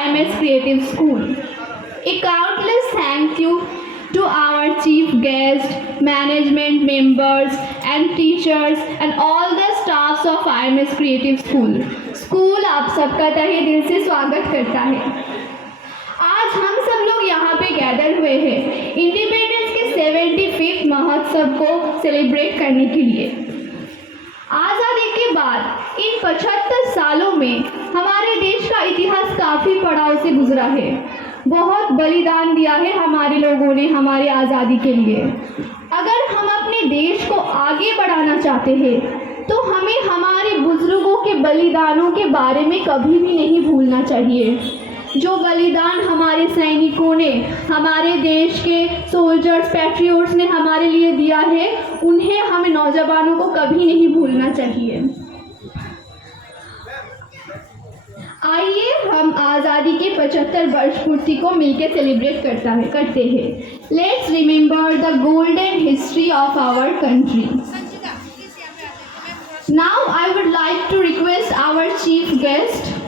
IMS Creative School. A countless thank you to our chief guest, management members and teachers and all the staffs of IMS Creative School. School आप सबका तहे दिल से स्वागत करता है। आज हम सब लोग यहाँ पे गैदर हुए हैं इंडिपेंडेंस के 75th महोत्सव को सेलिब्रेट करने के लिए। आज़ादी के बाद इन 75 सालों में हमारे देश का इतिहास काफ़ी पड़ाव से गुजरा है। बहुत बलिदान दिया है हमारे लोगों ने हमारी आज़ादी के लिए। अगर हम अपने देश को आगे बढ़ाना चाहते हैं तो हमें हमारे बुजुर्गों के बलिदानों के बारे में कभी भी नहीं भूलना चाहिए। जो बलिदान हमारे सैनिकों ने, हमारे देश के सोल्जर्स, पैट्रियोट्स ने हमारे लिए दिया है, उन्हें हमें नौजवानों को कभी नहीं भूलना चाहिए। आइए हम आज़ादी के 75 वर्ष पूर्ति को मिलकर सेलिब्रेट करते हैं। Let's remember the golden history of our country. Now I would like to request our chief guest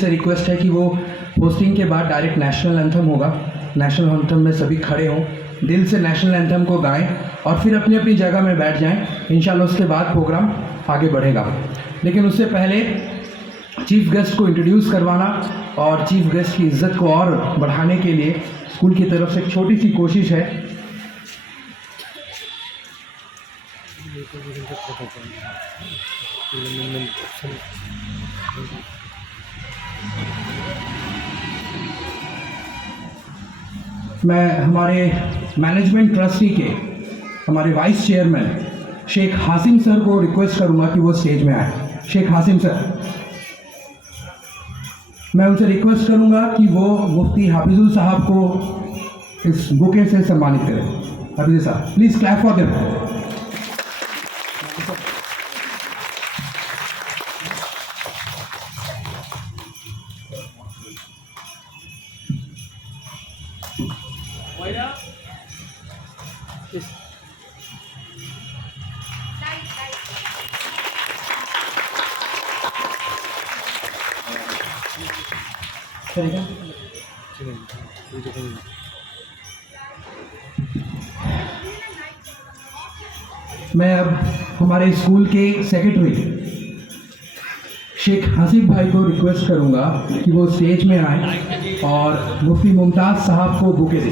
से रिक्वेस्ट है कि वो पोस्टिंग के बाद डायरेक्ट नेशनल एंथम होगा। नेशनल एंथम में सभी खड़े हों, दिल से नेशनल एंथम को गाएं और फिर अपनी अपनी जगह में बैठ जाएं। इंशाल्लाह उसके बाद प्रोग्राम आगे बढ़ेगा। लेकिन उससे पहले चीफ गेस्ट को इंट्रोड्यूस करवाना और चीफ गेस्ट की इज्जत को और बढ़ाने के लिए स्कूल की तरफ से एक छोटी सी कोशिश है। मैं हमारे मैनेजमेंट ट्रस्टी के हमारे vice chairman Sheikh Hashim sir को रिक्वेस्ट करूंगा कि वो स्टेज में आए। शेख हासिम सर, मैं उनसे रिक्वेस्ट करूंगा कि वो मुफ्ती हाफिजुल साहब को इस बुके से सम्मानित करें। हाफिजुल साहब, प्लीज़ क्लैप फॉर देम। मैं अब हमारे स्कूल के सेक्रेटरी शेख हसीब भाई को रिक्वेस्ट करूंगा कि वो स्टेज में आए और मुफ्ती मुमताज़ साहब को बुके दें।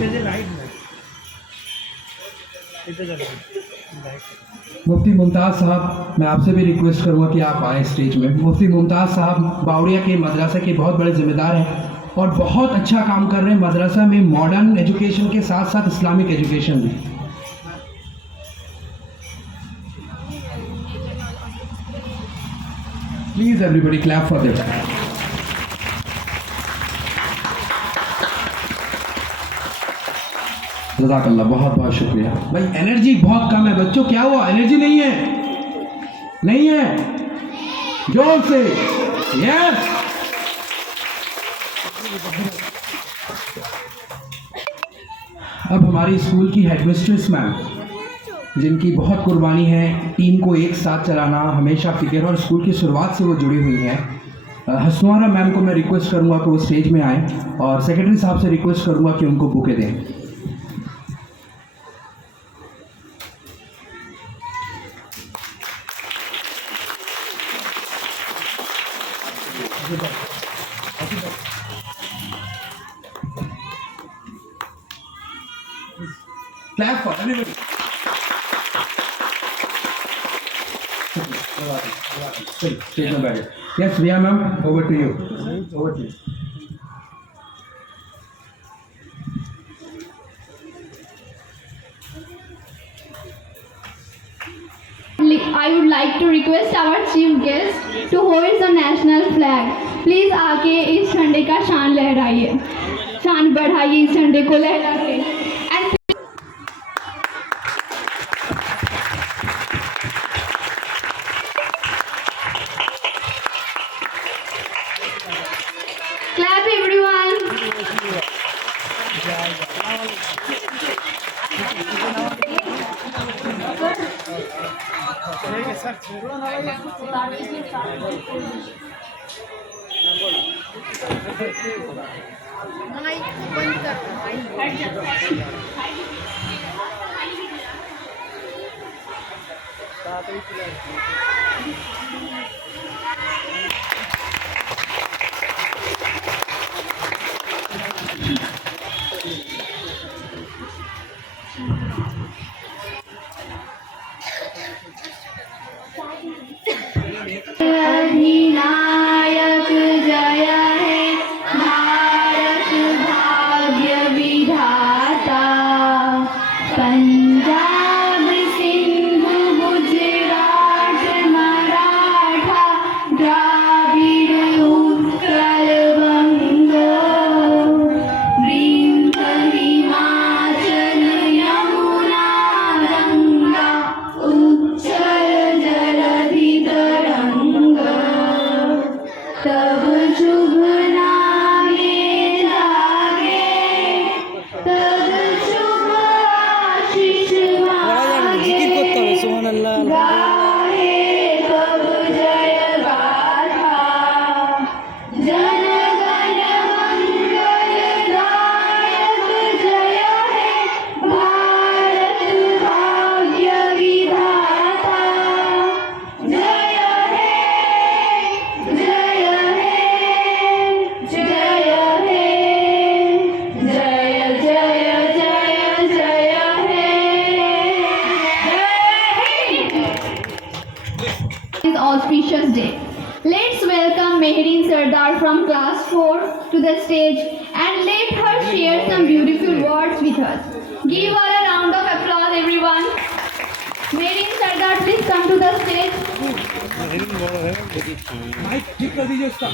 मुफ्ती मुमताज़ साहब, मैं आपसे भी रिक्वेस्ट करूंगा कि आप आए स्टेज में। मुफ्ती मुमताज़ साहब बावड़िया के मदरसा के बहुत बड़े जिम्मेदार हैं और बहुत अच्छा काम कर रहे हैं मदरसा में, मॉडर्न एजुकेशन के साथ साथ इस्लामिक एजुकेशन भी। Please everybody clap for them. जज़ाकल्लाह, बहुत बहुत शुक्रिया। भाई एनर्जी बहुत कम है बच्चों, क्या हुआ? एनर्जी नहीं है? नहीं है? जोर से यस। अब हमारी स्कूल की हेडमिस्ट्रेस मैम, जिनकी बहुत कुर्बानी है टीम को एक साथ चलाना, हमेशा फिक्र और स्कूल की शुरुआत से वो जुड़ी हुई हैं, हसनुआरा मैम को मैं रिक्वेस्ट करूंगा कि वो स्टेज में आएँ और सेक्रेटरी साहब से रिक्वेस्ट करूंगा कि उनको बुके दें। Clap for everybody. Stage में बैठे। Yes, Riya ma'am, over to you. Over to you. I would like to request our chief guest to hoist the national flag. Please आके इस झंडे का शान लहराइए, शान बढ़ाइए इस झंडे को लहरा के। Clap everyone. अधिनायक जय हे भारत भाग्य विधाता पंजाब सिंधु गुजरात मराठा द्राविड़ उत्कल बंग वृंद हिमाचल यमुना गंगा उच्चल जलधि तरंग तब शुभ नामे जागे तब शुभ आशीष मागे गाहे तब जय गाथा जन गण मंगल दायक जय हे भारत भाग्य विधाता जय हे जय हे जय हे जय जय जय जय हे This auspicious day. Let's welcome Mehreen Sardar from class 4 to the stage and let her share some beautiful words with us. Give her a round of applause, everyone. Mehreen Sardar, please come to the stage. Mic ठीक कर दीजिए उसका।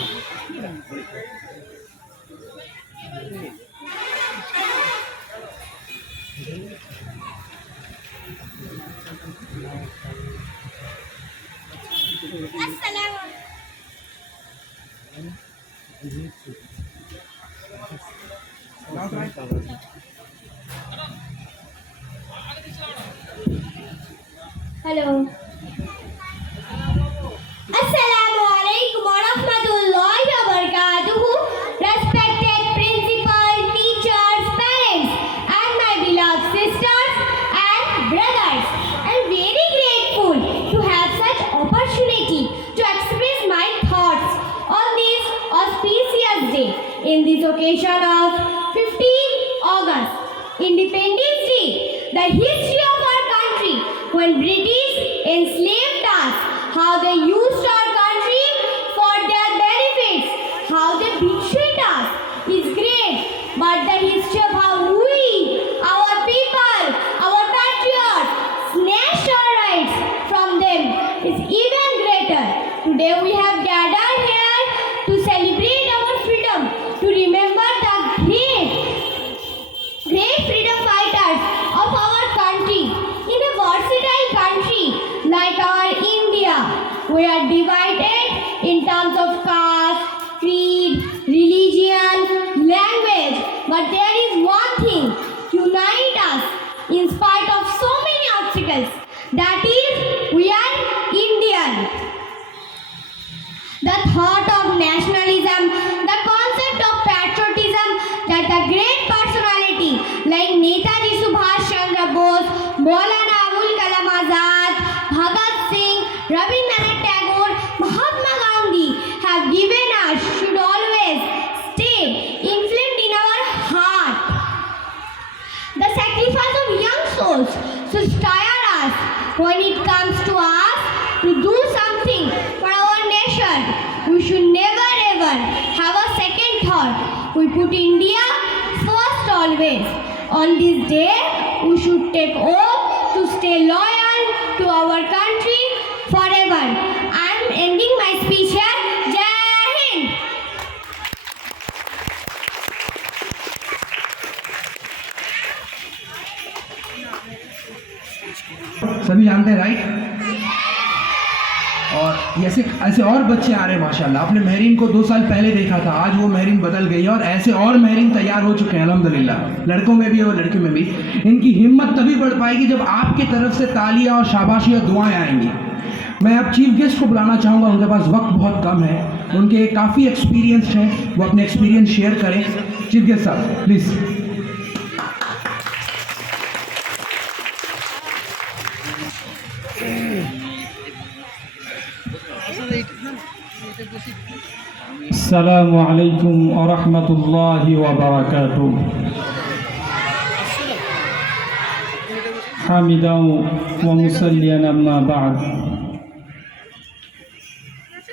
Hello. Assalamu alaikum wa rahmatullahi wa barakatuhu. Respected principal, teachers, parents, and my beloved sisters and brothers. I'm very grateful to have such opportunity to express my thoughts on this auspicious day in this occasion of 15 August, Independence Day, the history of our country when British enslaved us, how they used our country for their benefits, how they betrayed us is great, but the history of how we, our people, our patriots, snatched our rights from them is even greater. Today we have gathered here to celebrate our freedom, to remember the great freedom fighters of our country. In a versatile country like our India, we are divided in terms of caste, creed, religion, language, but there is one thing unites us in spite of so many obstacles. That is, we are Indian. The thought of nationalism, the concept of patriotism that the great personality like Netaji Subhash Chandra Bose, Maulana Abul Kalam Azad, Bhagat Singh, Rabindranath Tagore, Mahatma Gandhi have given us should always stay inflamed in our heart. The sacrifice of young souls should inspire us when it comes to us to do something for our nation. We should never ever have a second thought. We put India first always. On this day, we should take oath to stay loyal to our country forever. I am ending my speech here. Jai Hind. सभी जानते हैं right. और ऐसे ऐसे और बच्चे आ रहे हैं माशाल्लाह। आपने मेहरीन को 2 साल पहले देखा था, आज वो मेहरीन बदल गई है और ऐसे और मेहरीन तैयार हो चुके हैं अल्हम्दुलिल्लाह, लड़कों में भी और लड़कियों में भी। इनकी हिम्मत तभी बढ़ पाएगी जब आपके तरफ से तालियां और शाबाशी और दुआएं आएंगी। मैं अब चीफ गेस्ट को बुलाना चाहूँगा, उनके पास वक्त बहुत कम है, उनके काफ़ी एक्सपीरियंस हैं, वो अपने एक्सपीरियंस शेयर करें। चीफ गेस्ट साहब प्लीज़। अस्सलामु अलैकुम व रहमतुल्लाहि व बरकातुहू। हामिदान व मुसल्लियान अम्मा बाद।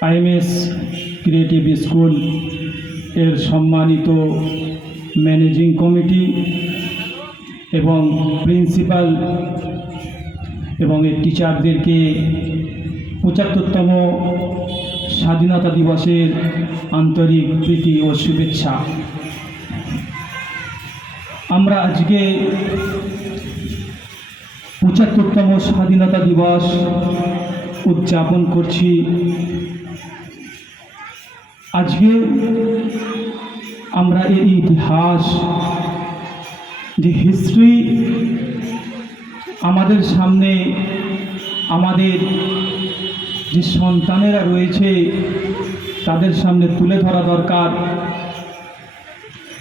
आईएमएस क्रिएटिव स्कूल এর সম্মানিত ম্যানেজিং কমিটি এবং প্রিন্সিপাল এবং এর টিচারদেরকে ৭৫তম স্বাধীনতা দিবসের আন্তরিক প্রীতি ও শুভেচ্ছা। আমরা আজকে ৭৫তম স্বাধীনতা দিবস উদযাপন করছি। আজকে আমরা এই ইতিহাস, যে হিস্ট্রি আমাদের সামনে, আমাদের যে সন্তানেরা রয়েছে তাদের সামনে তুলে ধরা দরকার।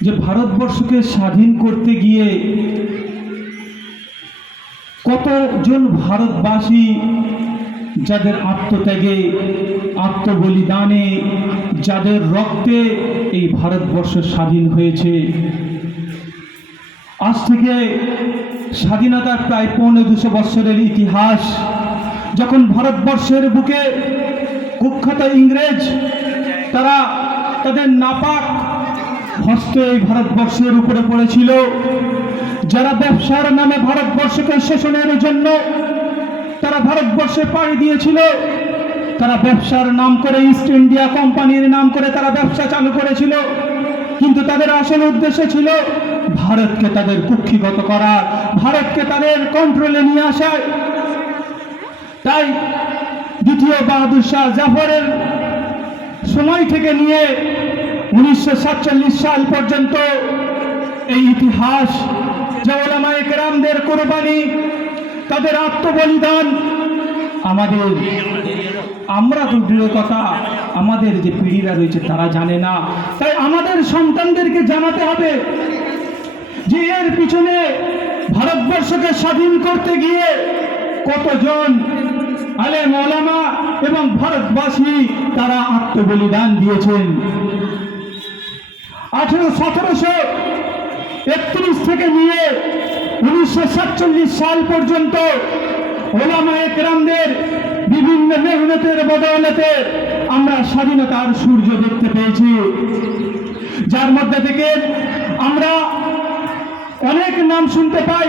যে ভারতবর্ষকে স্বাধীন করতে গিয়ে কতজন ভারতবাসী যাদের আত্মত্যাগে, আত্মবলিদানে, যাদের রক্তে এই ভারতবর্ষ স্বাধীন হয়েছে। আজ থেকে স্বাধীনতার প্রায় ২৫০ বছরের ইতিহাস, যখন ভারতবর্ষের বুকে কুখ্যাত ইংরেজ তারা তাদের নাপাক হস্তে এই ভারতবর্ষের উপরে পড়েছিল, যারা ব্যবসার নামে ভারতবর্ষকে শোষণের জন্য তারা ভারতবর্ষে পাড়ি দিয়েছিল, তারা ব্যবসার নাম করে ইস্ট ইন্ডিয়া কোম্পানির নাম করে তারা ব্যবসা চালু করেছিল, কিন্তু তাদের আসল উদ্দেশ্য ছিল ভারতকে তাদের কুক্ষিগত করা, ভারতকে তাদের কন্ট্রোলে নিয়ে আসা। তাই দ্বিতীয় বাহাদুর শাহ জাফরের সময় থেকে নিয়ে 1947 সাল পর্যন্ত এই ইতিহাস, যে ওলামায়ে কেরামদের কোরবানি, তাদের আত্মবলিদান, আমরা তো দৃঢ় কথা আমাদের যে পিঢ়িরা রয়েছে তারা জানে না। তাই আমাদের সন্তানদেরকে জানাতে হবে যে এর পিছনে ভারতবর্ষকে স্বাধীন করতে গিয়ে কতজন আলেম ওলামা এবং ভারতবাসী তারা আত্মবলিদান দিয়েছেন। 1731 থেকে নিয়ে 1947 সাল পর্যন্ত ওলামায়ে কেরামদের বিভিন্ন মেহনতের বদৌলতে আমরা স্বাধীনতার সূর্য দেখতে পেয়েছি, যার মধ্যে থেকে আমরা অনেক নাম শুনতে পাই।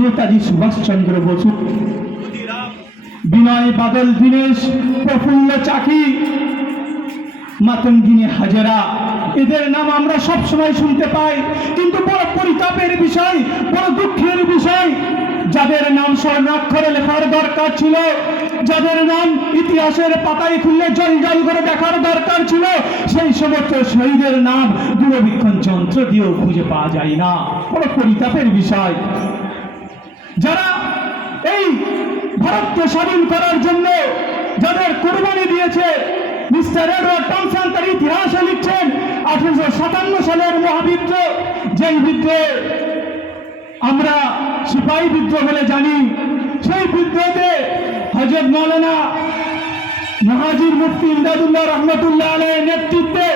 নেতাজি সুভাষচন্দ্র বসু, বিনয় বাদল দীনেশ, প্রফুল্ল চাকি, মাতঙ্গিনী হাজেরা, এদের নাম আমরা সব সময় শুনতে পাই। কিন্তু বড় পরিতাপের বিষয়, বড় দুঃখের বিষয়, যাদের নাম স্বর্ণাক্ষরে লেখার দরকার ছিল, যাদের নাম ইতিহাসের পাতায় খুললে জল জল করে দেখার দরকার ছিল, সেই সমস্ত শহীদের নাম দূরবীক্ষণ যন্ত্র দিয়েও খুঁজে পাওয়া যায় না। বড় পরিতাপের বিষয়। যারা এই ভারতকে স্বাধীন করার জন্য যাদের কোরবানি দিয়েছে, মিস্টার এডওয়ার্ড টমসন তার ইতিহাসে লিখছেন 1857 সালের মহাবিদ্রোহ, যেই বিদ্রোহে আমরা সিপাহী বিদ্রোহ বলে জানি, সেই বিদ্রোহে হযরত মাওলানা মুহাজির মুফতি ইমদাদুল্লাহ রহমতুল্লাহ আলাইহির নেতৃত্বে,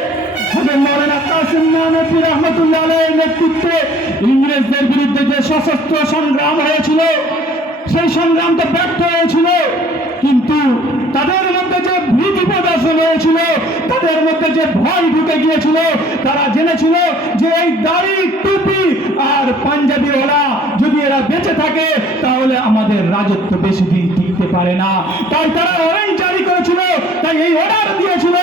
হযরত মাওলানা কাসিম নানভী রহমতুল্লাহ আলাইহির নেতৃত্বে ইংরেজদের বিরুদ্ধে যে সশস্ত্র সংগ্রাম হয়েছিল, সেই সংগ্রাম তো ব্যর্থ হয়েছিল। কিন্তু তাদের মধ্যে যে ভীতি প্রদর্শন হয়েছিল, তাদের মধ্যে যে ভয় ঢুকে গিয়েছিল, তারা জেনেছিল যে এই দাড়ি, টুপি আর পাঞ্জাবি ওলা যদি এরা বেঁচে থাকে তাহলে আমাদের রাজত্ব বেশি দিন টিকতে পারে না। তাই তারা ওয়ারেন্ট জারি করেছিল, তাই এই অর্ডার দিয়েছিল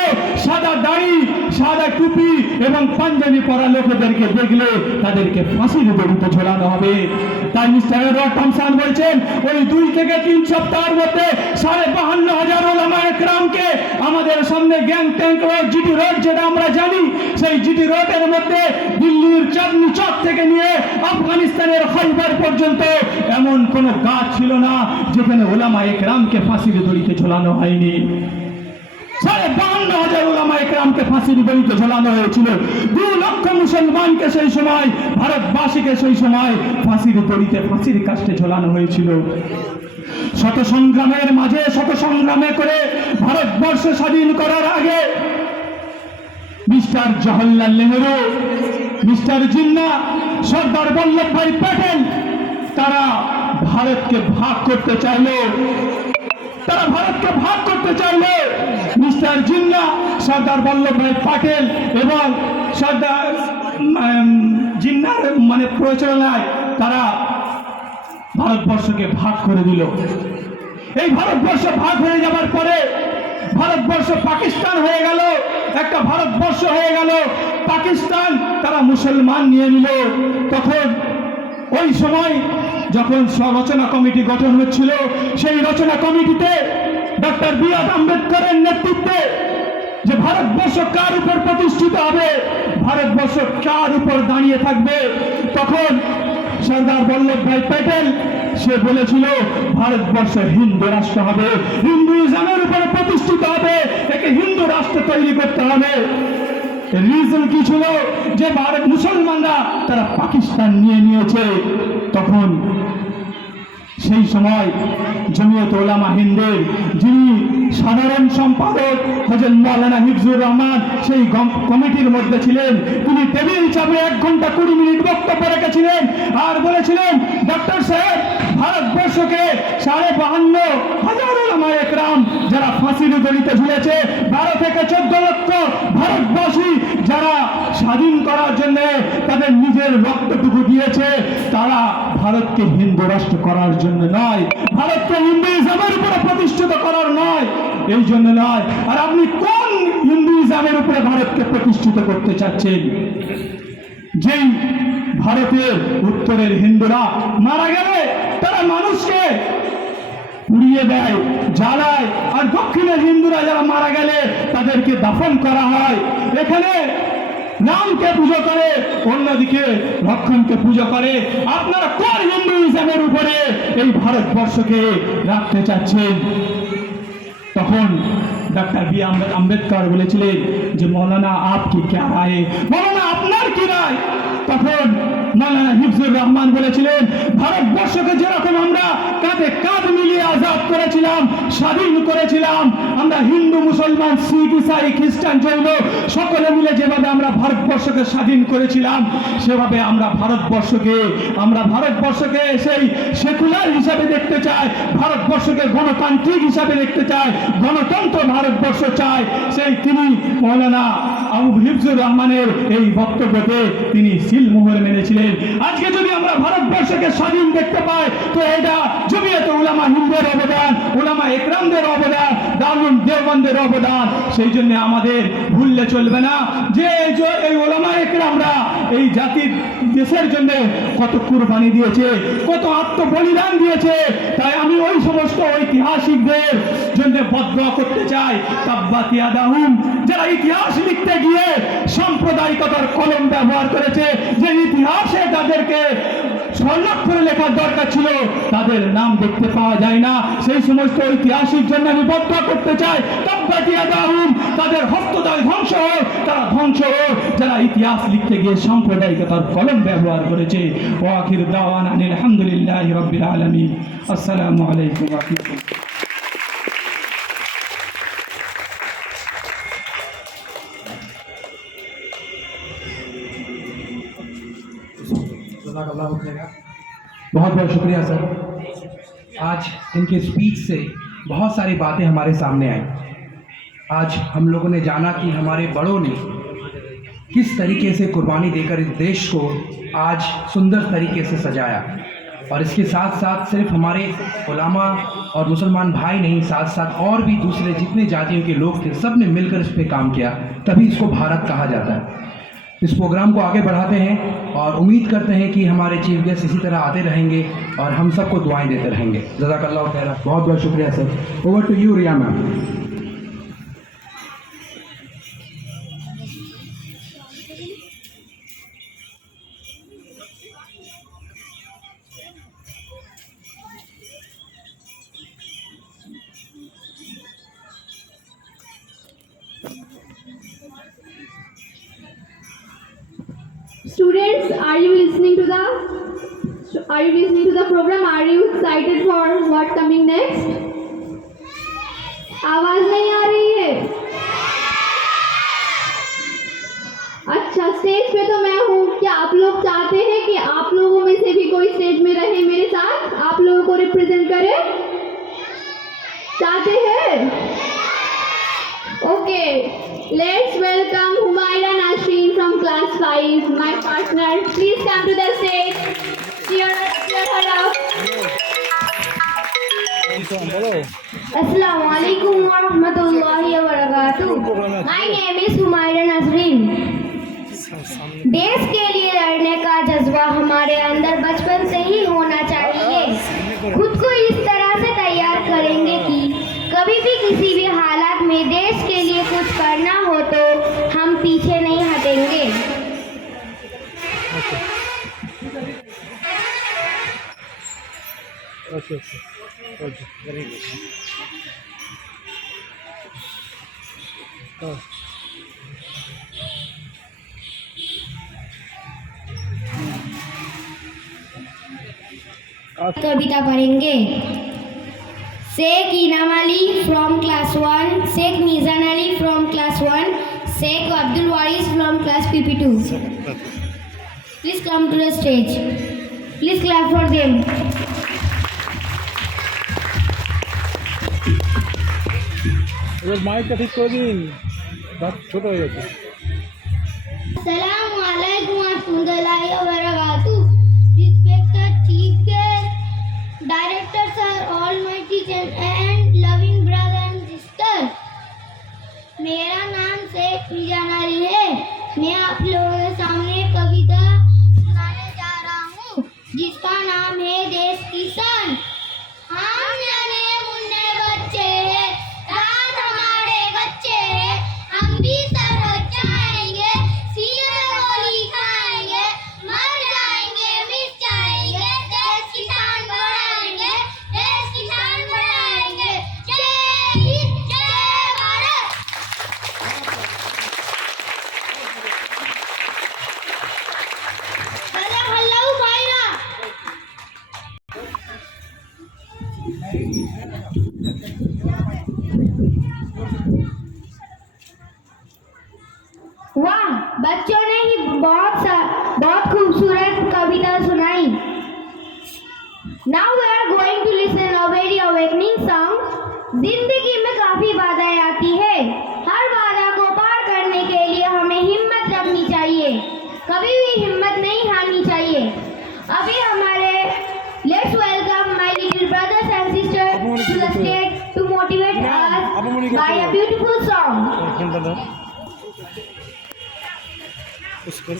সাদা দাড়ি, সাদা টুপি এবং পাঞ্জাবি পরা লোকেদেরকে দেখলে তাদেরকে ফাঁসির দড়িতে ঝোলানো হবে। তাই মিস্টার এডওয়ার্ড থমসন বলছেন ওই 2 থেকে 3 সপ্তাহের মধ্যে 52,500 ওলামায়ে কেরামকে আমাদের সামনে gang tank road, GT road যেটা আমরা জানি, সেই জিটি রোডের মধ্যে দিল্লির চাঁদনি চক থেকে নিয়ে আফগানিস্তানের খৈবার পর্যন্ত এমন কোন গাছ ছিল না যেখানে ওলামায়ে কেরামকে ফাঁসির দড়িতে ঝোলানো হয়নি। 52,500 ওলামায়ে কেরামকে ফাঁসির দড়িতে ঝোলানো হয়েছিল। 2 লক্ষ মুসলমানকে সেই সময়, ভারতবাসীকে সেই সময় ফাঁসির দড়িতে, ফাঁসির কাস্টে ঝোলানো হয়েছিল। শত সংগ্রামের মাঝে, শত সংগ্রামে করে ভারতবর্ষ স্বাধীন করার আগে মিস্টার জওহরলাল নেহরু, মিস্টার জিন্না, সর্দার বল্লভভাই প্যাটেল তারা ভারতকে ভাগ করতে চাইলো। তারা ভারতকে ভাগ করতে চাইলে মিস্টার জিন্না, সর্দার বল্লভভাই প্যাটেল এবং সর্দার জিন্নার প্রচলনায় তারা ভারতবর্ষকে ভাগ করে দিল। এই ভারতবর্ষ ভাগ হয়ে যাবার পরে ভারতবর্ষ পাকিস্তান হয়ে গেল, একটা ভারতবর্ষ হয়ে গেল পাকিস্তান। তারা মুসলমান নিয়ে নিল। তখন ওই সময় যখন রচনা কমিটি গঠন হচ্ছিল, সেই রচনা কমিটিতে ডক্টর বি.আর. আম্বেদকরের নেতৃত্বে যে ভারতবর্ষ কার উপর প্রতিষ্ঠিত হবে, ভারতবর্ষ কার উপর দাঁড়িয়ে থাকবে, তখন সর্দার বল্লভভাই প্যাটেল সে বলেছিল ভারতবর্ষ হিন্দু রাষ্ট্র হবে, হিন্দুইজমের উপরে প্রতিষ্ঠিত হবে, একে হিন্দু রাষ্ট্র তৈরি করতে হবে। রিজন কি ছিল? যে ভারত মুসলমানরা তারা পাকিস্তান নিয়ে নিয়েছে। তখন সেই সময় জমিয়ত উলামা হিন্দের যিনি সাধারণ সম্পাদক হযরত মাওলানা হিফজুর রহমান সেই কমিটির মধ্যে ছিলেন। তিনি টেবিল চাপে 1 ঘন্টা 20 মিনিট বক্তব্য রেখেছিলেন আর বলেছিলেন, ডক্টর সাহেব, ভারতবর্ষকে 52,500 ওলামায়ে কেরাম যারা ফাঁসির দড়িতে ঝুলেছে, 12 থেকে 14 লক্ষ ভারতবাসী যারা স্বাধীন করার জন্য তাদের নিজের রক্তটুকু দিয়েছে, তারা ভারতকে হিন্দু রাষ্ট্র করার জন্য নয়, ভারতকে হিন্দুইজমের উপরে প্রতিষ্ঠিত করার নয়, এই জন্য নয়। আর আপনি কোন হিন্দুইজমের উপরে ভারতকে প্রতিষ্ঠিত করতে চাচ্ছেন? যেই ভারতের উত্তরের হিন্দুরা মারা গেলে তারা মানুষকে পুড়িয়ে দেয়, জ্বালায়, আর দক্ষিণের হিন্দুরা যারা মারা গেলে তাদেরকে দাফন করা হয়। এখানে রামকে পুজো করে, অন্যদিকে লক্ষণকে পুজো করে। আপনারা কোন হিন্দুইজমের উপরে এই ভারতবর্ষকে রাখতে চাচ্ছেন? তখন ডক্টর বি.আর. আম্বেদকর বলেছিলেন যে মৌলানা আপকি ক্যা রায়, মৌলানা আপনার কি রায়? তখন মৌলানা হিফজুর রহমান বলেছিলেন, ভারতবর্ষকে যেরকম আমরা কাঁধে কাঁধ মিলিয়ে আজাদ করেছিলাম, স্বাধীন করেছিলাম, আমরা হিন্দু, মুসলমান, শিখ, ইসাই, খ্রিস্টান, জৈন সকলে মিলে যেভাবে আমরা ভারতবর্ষকে স্বাধীন করেছিলাম, সেভাবে আমরা ভারতবর্ষকে সেই সেকুলার হিসাবে দেখতে চাই, ভারতবর্ষকে গণতান্ত্রিক হিসাবে দেখতে চাই, গণতন্ত্র ভারতবর্ষ চায়। সেই তিনি মৌলানা হিফজুর রহমানের এই বক্তব্যতে তিনি সিলমোহর মেনেছিলেন। আজকে যদি আমরা ভারতবর্ষকে স্বাধীন দেখতে পাই, তো এটা জমিয়ত উলামা হিন্দের অবদান, উলামায়ে কেরামদের অবদান, দারুল দেওবন্দের অবদান। সেই জন্য আমাদের ভুললে চলবে না যে এই উলামায়ে কেরামরা এই জাতির, দেশের জন্য কত কুরবানি দিয়েছে, কত আত্মবলিদান দিয়েছে। তাই আমি ওই সমস্ত ঐতিহাসিকদের জন্য বদদোয়া করতে চাই, তাব্বাত ইয়াদাহুম, যারা ইতিহাস লিখতে গিয়ে সাম্প্রদায়িকতার কলম ব্যবহার করেছে, যে ইতিহাসে তাদেরকে স্বর্ণাক্ষরে লেখার দরকার ছিল, তাদের নাম দেখতে পাওয়া যায় না। সেই সমস্ত ঐতিহাসিক জন্য আমি বদদোয়া করতে চাই, তাব্বাত ইয়াদাহুম, তাদের হস্তদ্বয় ধ্বংস হোক, তারা ধ্বংস হোক যারা ইতিহাস লিখতে গিয়ে সাম্প্রদায়িকতার কলম ব্যবহার করেছে। ওয়া আখিরু দাওয়ানা আলহামদুলিল্লাহি রাব্বিল আলামিন। আসসালামু আলাইকুম ওয়া রাহমাতুল্লাহ। बहुत बहुत शुक्रिया सर। आज इनके स्पीच से बहुत सारी बातें हमारे सामने आई। आज हम लोगों ने जाना कि हमारे बड़ों ने किस तरीके से कुर्बानी देकर इस देश को आज सुंदर तरीके से सजाया। और इसके साथ साथ सिर्फ हमारे उलामा और मुसलमान भाई नहीं, साथ साथ और भी दूसरे जितने जातियों के लोग थे, सब ने मिलकर इस पे काम किया, तभी इसको भारत कहा जाता है। इस प्रोग्राम को आगे बढ़ाते हैं और उम्मीद करते हैं कि हमारे चीफ गेस्ट इसी तरह आते रहेंगे और हम सबको दुआएं देते रहेंगे। जज़ाकल्लाह खैर। बहुत बहुत शुक्रिया sir. Over to you Riya ma'am. Students, are you listening to the program? Are you excited for what coming next? आवाज नहीं आ रही है। अच्छा, स्टेज पे तो मैं हूँ। क्या आप लोग चाहते हैं कि आप लोगों में से भी कोई स्टेज में रहे मेरे साथ, आप लोगों को रिप्रेजेंट करे? चाहते हैं? Okay, let's welcome Humaira Nasreen from class 5, my partner. Please come to the stage. Cheer her up. Assalamu alaikum wa rahmatullahi wa barakatuh. My name is Humaira Nasreen. देश के लिए लड़ने का जज्बा हमारे अंदर बचपन से ही होना चाहिए। खुद को इस तरह से तैयार करेंगे कि कभी भी किसी भी हालात में देश के लिए कुछ करना हो तो हम पीछे नहीं हटेंगे। कविता पढ़ेंगे। Sheikh Inam Ali from class 1, Sheikh Mizan Ali from class 1, Sheikh Abdul Waris from class PP2. Please come to the stage. Please clap for them. মাইকটা ঠিক করে দিন, ছোট হয়ে গেছে। Assalamu alaikum wa rahmatullahi wa barakatuh. Respected chief guest, directors are all my teachers and loving brother and sister. मेरा नाम शेख मीजान अली है। मैं आप लोगों के सामने कविता सुनाने जा रहा हूँ जिसका नाम है देश की शान। हम जाने मुन्ने बच्चे हैं, रात हमारे बच्चे हैं, हम भी सरहद जाएंगे, सीने गोली खाएंगे, मर जाएंगे, मिट जाएंगे, देश की शान बढ़ाएंगे, देश की शान बढ़ाएंगे। जय हिंद, जय भारत। हेलो भाईरा। वाह, बच्चों ने ही बहुत खूबसूरत कविता सुनाई। Now we are going to listen a very awakening song. जिंदगी में काफी बाधाएं आती है। हर बाधा को पार करने के लिए हमें हिम्मत रखनी चाहिए, कभी भी हिम्मत नहीं हारनी चाहिए। अभी हमारे let's welcome my little brothers and sisters to the stage to motivate us by a beautiful song. Push कर